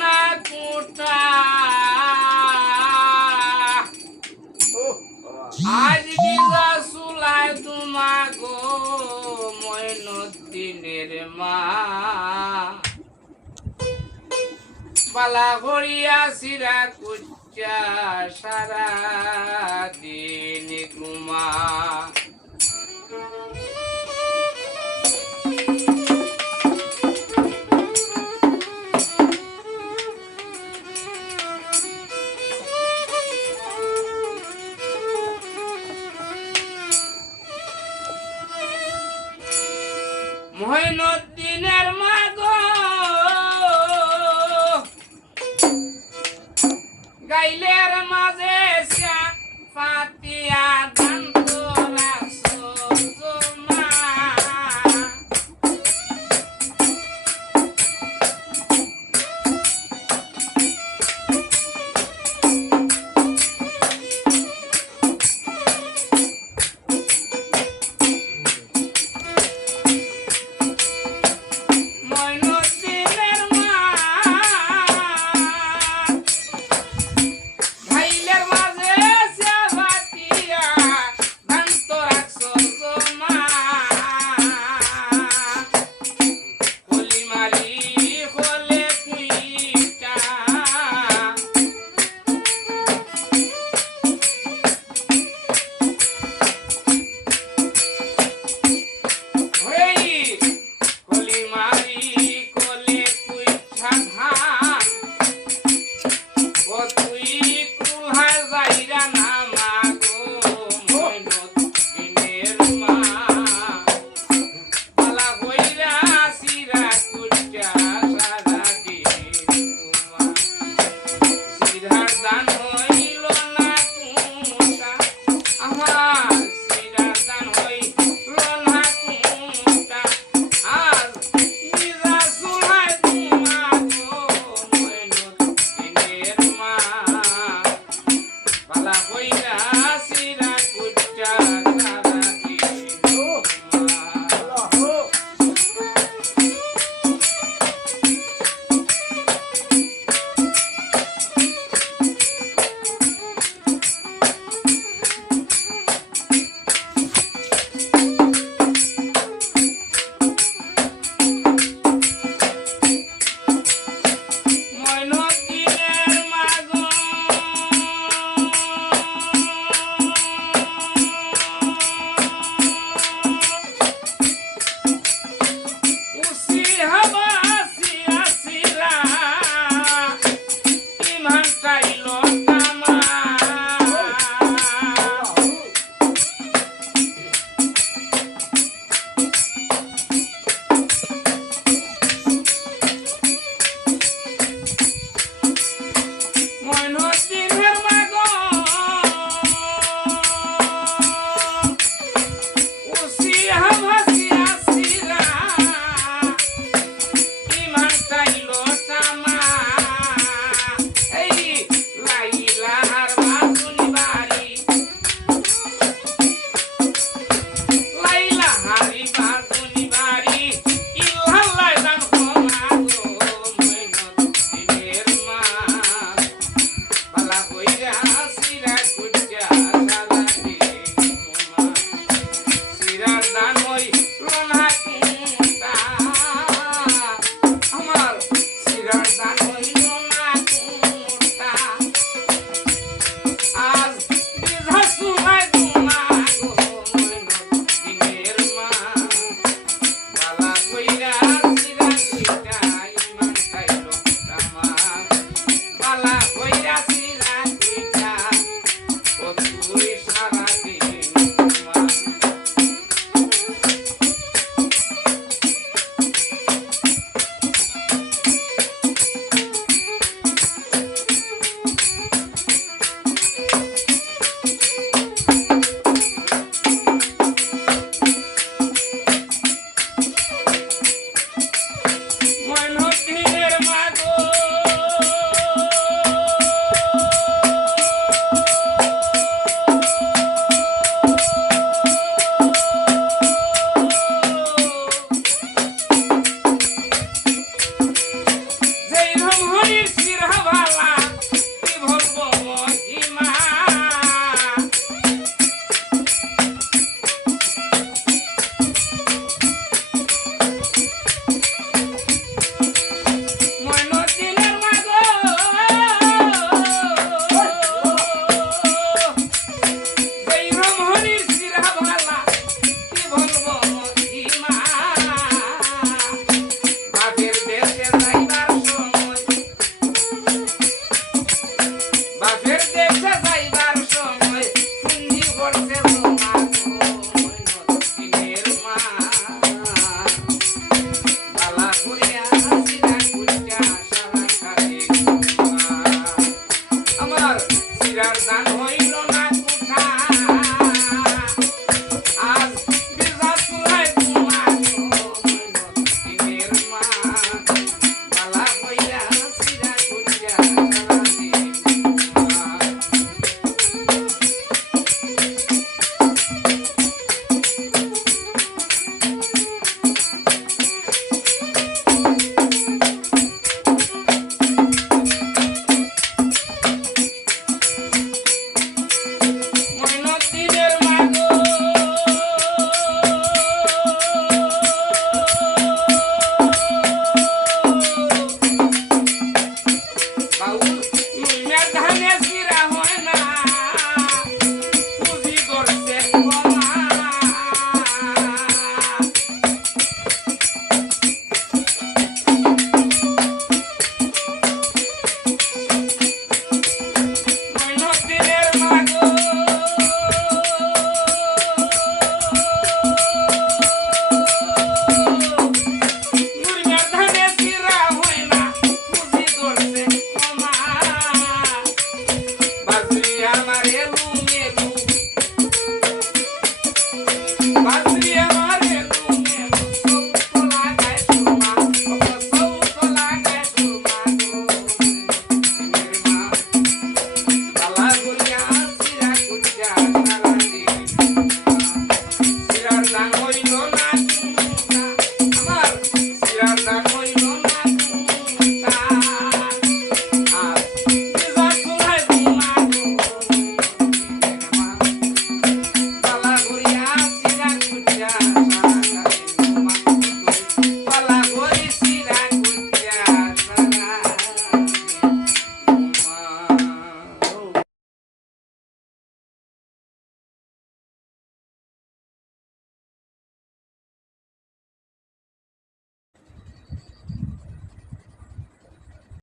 না কুটা আজ গিলা সুলাই তোমা গো ময়নদিনের মা। বালা ঘড়িয়া সিরা কুচ্চা সারা দিন ঘুমা। বাইলের মাঝে পাতিয়া foi Ladies!